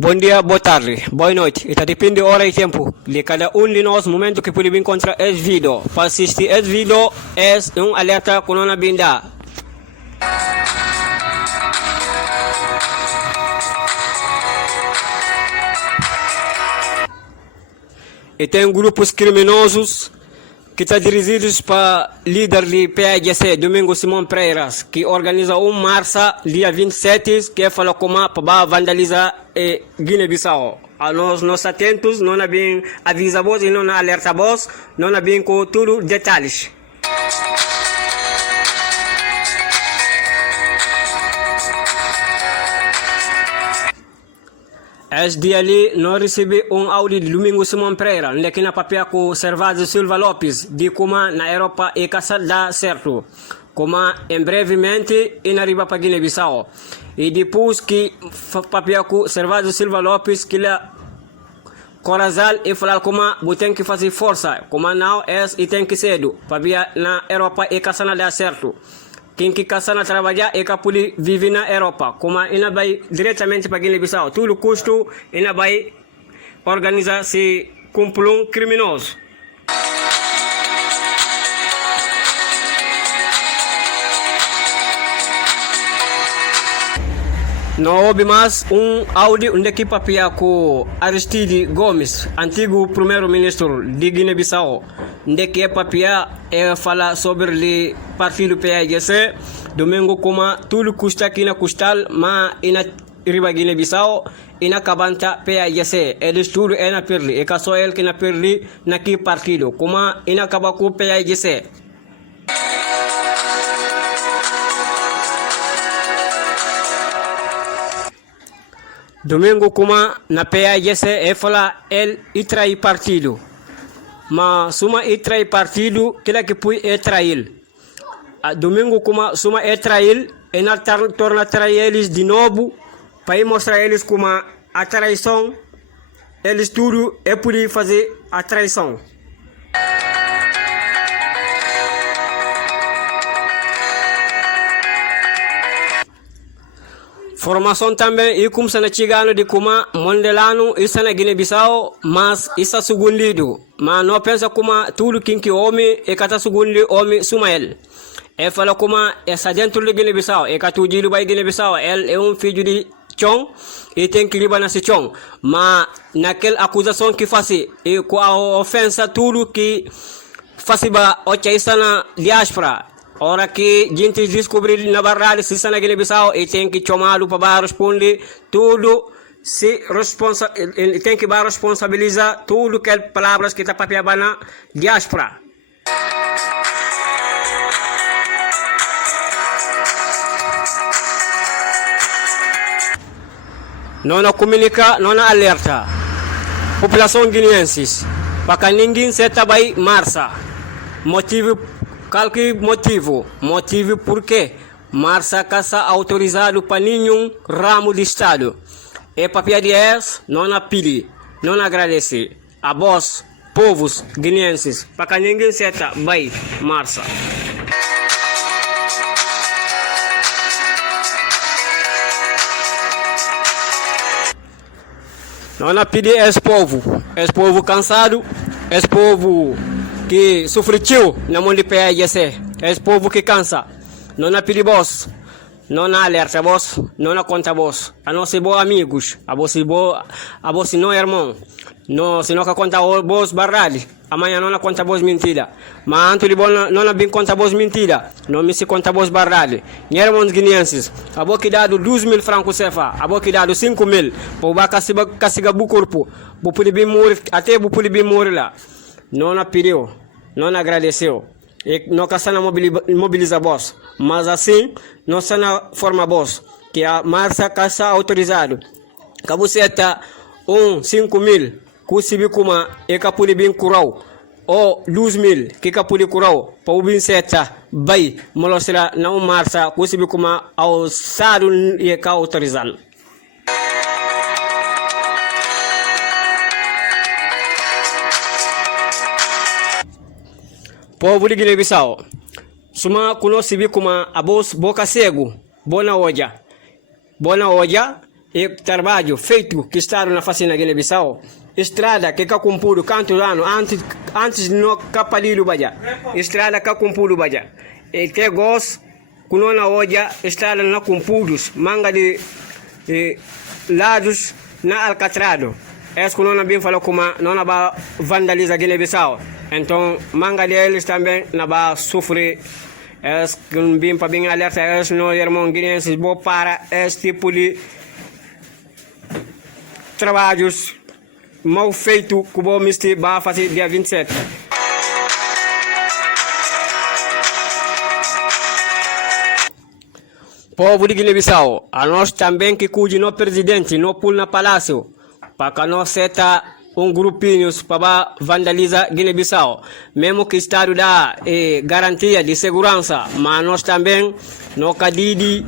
Bom dia, boa tarde, boa noite. Isso depende da hora e tempo de cada de nós, momento que pode encontrar esse vídeo. Para assistir esse vídeo, é alerta com a binda. E tem grupos criminosos que estão dirigidos para líder de PAGC, Domingo Simão Pereiras, que organiza marcha dia 27, que fala como para vandalizar Guiné-Bissau. A nós atentos, não bem avisa vos e não alerta vos, não bem com tudo detalhes. Esse dia ali, nós recebemos áudio de Domingo Simão Pereira, onde na papel com Servado Silva Lopes, de como na Europa e caça dá certo, como em brevemente e na riba para Guiné-Bissau. E depois que papel com Servado Silva Lopes, que lá Corazal e falar como tem que fazer força, como não é e tem que cedo, para na Europa e caça dá certo. Quem que caça na trabalhar e que pode viver na Europa, como ina vai diretamente para Guiné-Bissau, tudo custo ina vai organizar se complô criminoso. Não houve mais áudio onde que papia com Aristide Gomes, antigo primeiro-ministro de Guiné-Bissau, onde que papia fala sobre o partido PAGC, domingo como tudo custa aqui na costal, mas na riba Guiné-Bissau e na cabanta PAGC, eles tudo é na perdi, e que só ele que na perdi naquele partido, como na acaba com PAGC. Domingo como na PAGC é falar ele e trair partido. Mas suma e trair partido, que é que pode é trair. Domingo como suma é trair, e na torna trair eles de novo, para mostrar eles como a traição, eles tudo é poder fazer a traição. Formação também e como se na chegando de como Mondelano e na Guiné-Bissau, mas isso é segundo. Mas não pensa como tudo que homem e cada segundo homem suma ele. E fala como essa dentro de Guiné-Bissau e cada tudo vai Guiné-Bissau, ele é filho de Chong e tem que ir nesse Chong. Mas naquela acusação que faz e com a ofensa tudo que faz ba o que está na diáspora. Ora que gente descobrir na verdade se está na Guiné-Bissau e tem que chamar para responder tudo, se tem que responsabilizar tudo que palavras que está papiando na diáspora. Não comunica, não alerta. População guineenses, para que ninguém se trabalhe marcha. Qualquer motivo porque marcha caça autorizado para nenhum ramo de Estado. E papel de não apile, não agradece a vós, povos guineenses, para que ninguém se vai marcha. Não apile esse povo cansado, esse povo que sofreu na mão de PAGC, esse povo que cansa, não é pedir vós, não é alerta vós, não é conta vós, a nós ser bons amigos, a vós não é irmão, não se não conta vós verdade, amanhã não é conta vós mentira, mas antes de bom não é bem conta vós mentira, não me se conta vós verdade, minha irmãos guineenses, a vou que dado 12.000 francos cefa, a vou que dado 5.000, para o casiga bu corpo, vou poder bem morrer, até vou poder bem morrer lá. Não pediu, não agradeceu, e não caça na mobiliza boss, mas assim não se na forma boss, que a marcha caça autorizado, que você está 5.000, que se como e que pode bem curau, ou 12.000 que pode curau, para o bem seta, vai, molostra na marcha, que se como ao sado e que autorizado. Povo de Guiné-Bissau, suma kuno sibi kuma abos boka segu bona oja e trabalho feito que está na fazenda Guiné-Bissau, estrada que cá cumprido canto ano antes de não capalilo baja, estrada cá cumprido baja, e que gos kunona hoja estrada na cumpridos, manga de lados na alcatrado, es kunona bem falou como não vai vandalizar Guiné-Bissau, então manga deles também não vai sofrer. Es bem para bem alerta es no irmão guineenses bo para este tipo de trabalhos mal feito que o Mister vai fazer dia 27. Povo de Guiné-Bissau, a nós também que cuide no presidente, no pulo na palácio, para que nós seta grupinho para vandalizar Guiné-Bissau. Mesmo que o Estado dá garantia de segurança, mas nós também, no cadide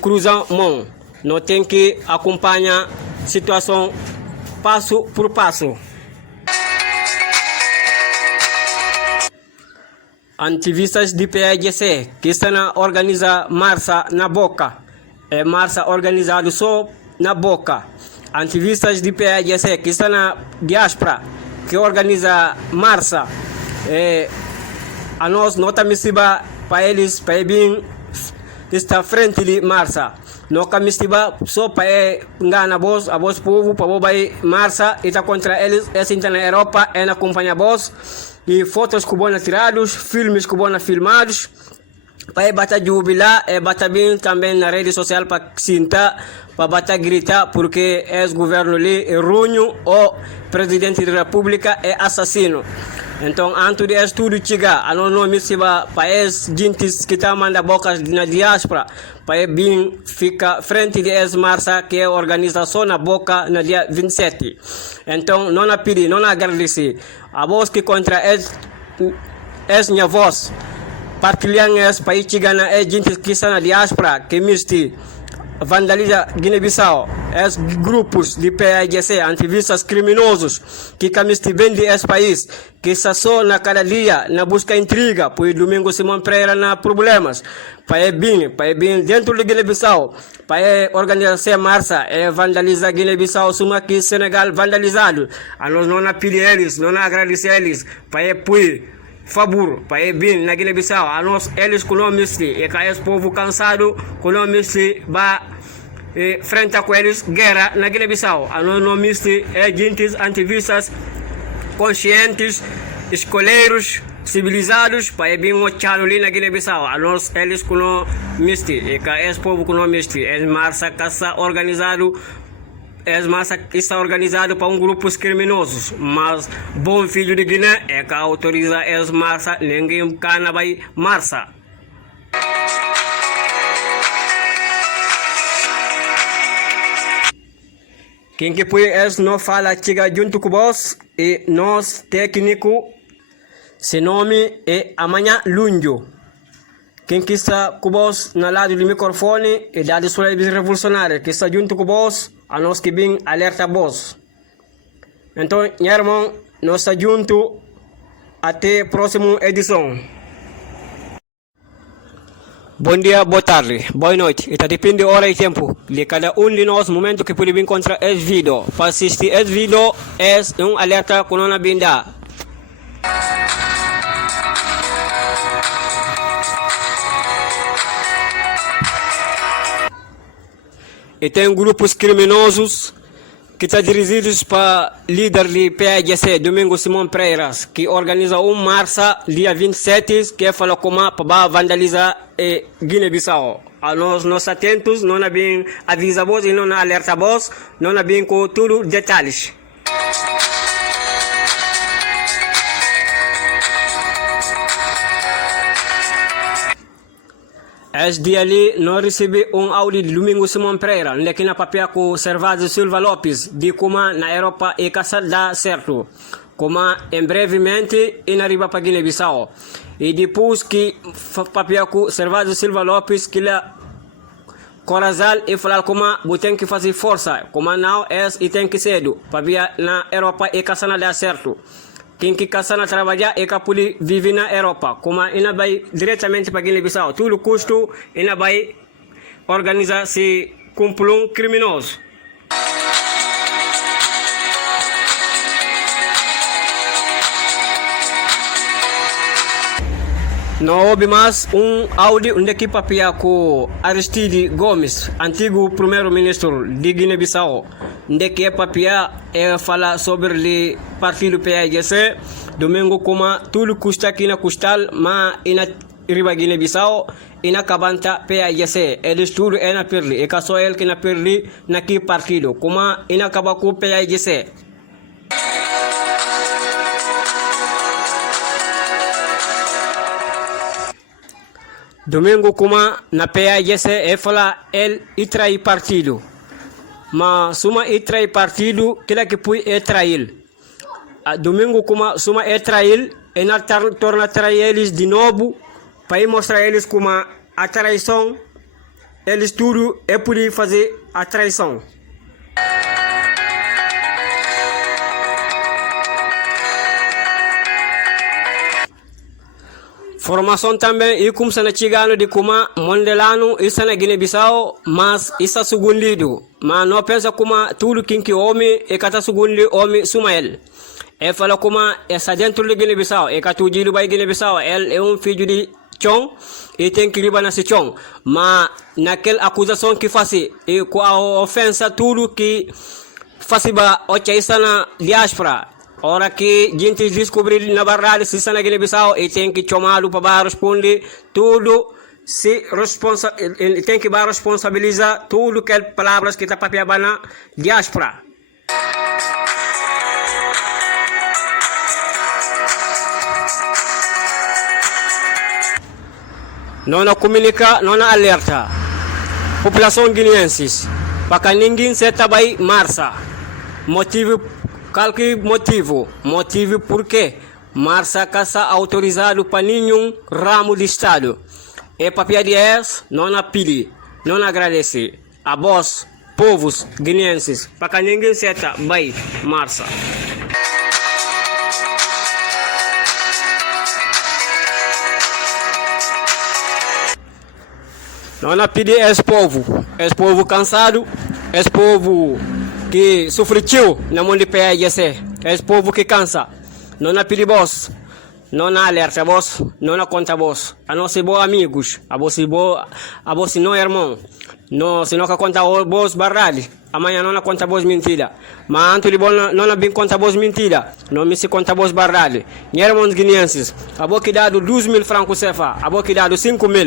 cruzamos, nós temos que acompanhar a situação passo por passo. Ativistas de PAGC que estão a organizar marcha na Boca, é marcha organizada só na Boca. Ativistas de PAGC que estão na diáspora, que organiza marcha, a nós não estamos para eles, para vir estar frente de marcha. Não estamos só para enganar a voz povo, para vai marcha e está contra eles, essa está na Europa, é na acompanha voz, e fotos que vão tirados, filmes que vão filmados, para bater jubilar, bater bem também na rede social para sentar, para bater gritar, porque é o governo ali, é ruim, ou presidente da república é assassino. Então, antes de tudo chegar, a nós não se para as gente que está mandando bocas na diáspora, para vir ficar frente de essa marcha que é a organização na Boca no dia 27. Então, não pedir, não agradecer. A voz que contra essa minha voz, partilhando esse país chegar na gente que está na diáspora, que misti vandaliza Guiné-Bissau, os grupos de PAGC, ativistas criminosos que camisti vendem esse país, que só na cada dia na busca intriga, pois domingo Simão Pereira na problemas, para bem dentro de Guiné-Bissau, para organizar a marcha, vandalizar Guiné-Bissau, suma que Senegal vandalizado, a nós não pedir eles, não agradecer eles, para favor para bem na Guiné-Bissau, a nós eles economistas e que esse povo cansado economistas vai frente com eles guerra na Guiné-Bissau, a nós economistas agentes ativistas conscientes escoleiros civilizados para bem o chalo ali na Guiné-Bissau, a nós eles economistas e que esse povo economistas é marcha caça organizado. Massa está organizado para grupos criminosos, mas bom filho de Guiné é que autoriza essa massa, ninguém cana vai marcha. Quem que põe essa não fala chega junto com vós e nós técnico se nome é amanhã Lunjo. Quem que está com vós na lado do microfone e da sua revolucionária que está junto com vós, a nós que bem alerta vós. Então, meu irmão, nós estamos juntos até a próxima edição. Bom dia, boa tarde, boa noite. Isso depende da hora e tempo de cada de nós, momento que pode encontrar esse vídeo. Para assistir esse vídeo, é alerta que não bem dá. E tem grupos criminosos que estão dirigidos para líder de PAGC, Domingo Simão Pereira, que organiza uma marcha dia 27, que fala como para vandalizar Guiné-Bissau. A nós atentos, não é bem avisa vos e não alerta vos, não é bem com tudo detalhes. Esse dia ali, nós recebemos áudio de Domingo Simão Pereira, aqui na papel com Servado Silva Lopes, de como na Europa e caça dá certo, como em brevemente e arriba para Guiné-Bissau. E depois que papel com Servado Silva Lopes, que lá Corazal e falar como tem que fazer força, como não é e tem que ser, para na Europa e caça dá certo. Quem que caça na trabalhar é que pode viver na Europa, como ainda vai diretamente para Guiné-Bissau, tudo custo ainda vai organizar se complô criminoso. Não houve mais áudio onde que papia com Aristide Gomes, antigo primeiro-ministro de Guiné-Bissau, onde que papia fala sobre o partido PAIGC, domingo como tudo custa aqui na costal, mas na riba Guiné-Bissau, e na cabanta PAIGC, eles tudo é na perli, e só ele que na perli naquele partido, como e na acaba com PAIGC. Domingo como na PAIGC fala ele e trai partido. Mas suma e trai partido, que que pui e trair. Domingo como suma e trair, e na torna trair eles de novo, para mostrar eles como a traição, eles tudo é por fazer a traição. Formação também e como se na chegando de como Mondelano e na Guiné-Bissau, mas isso é segundo, mas não pensa como tudo que homem e cada segundo homem suma ele. Ele fala como essa dentro de Guiné-Bissau e cada dia vai Guiné-Bissau, ele é filho de Chong e tem que ir nesse Chong, mas naquela acusação que faz e com a ofensa tudo que faz ba o isso na diáspora. Ora que a gente descobrir na verdade se está na Guiné-Bissau e tem que chamá-lo para responder tudo, tem que responsabilizar tudo que palavras que está papiando na diáspora. Não comunica, não alerta. População guineenses, para que ninguém se trabalhe marcha. Qualquer motivo porque marcha caça autorizado para nenhum ramo de Estado. E papel de não apile, não agradece a vós, povos guineenses, para que ninguém se trabalhe marcha. Não apile esse povo cansado, esse povo que sofreu na mão de PAIGC, esse povo que cansa, não apile vós, não alerta vós, não conta vós, a nós ser bons amigos, a vós não irmão, não se não conta vós verdade, amanhã não conta vós mentira, mas antes de bom não bem conta vós mentira, não me se conta vós verdade, irmãos guineenses, a vós que dado 12.000 francos CFA, a vós que dado 5.000.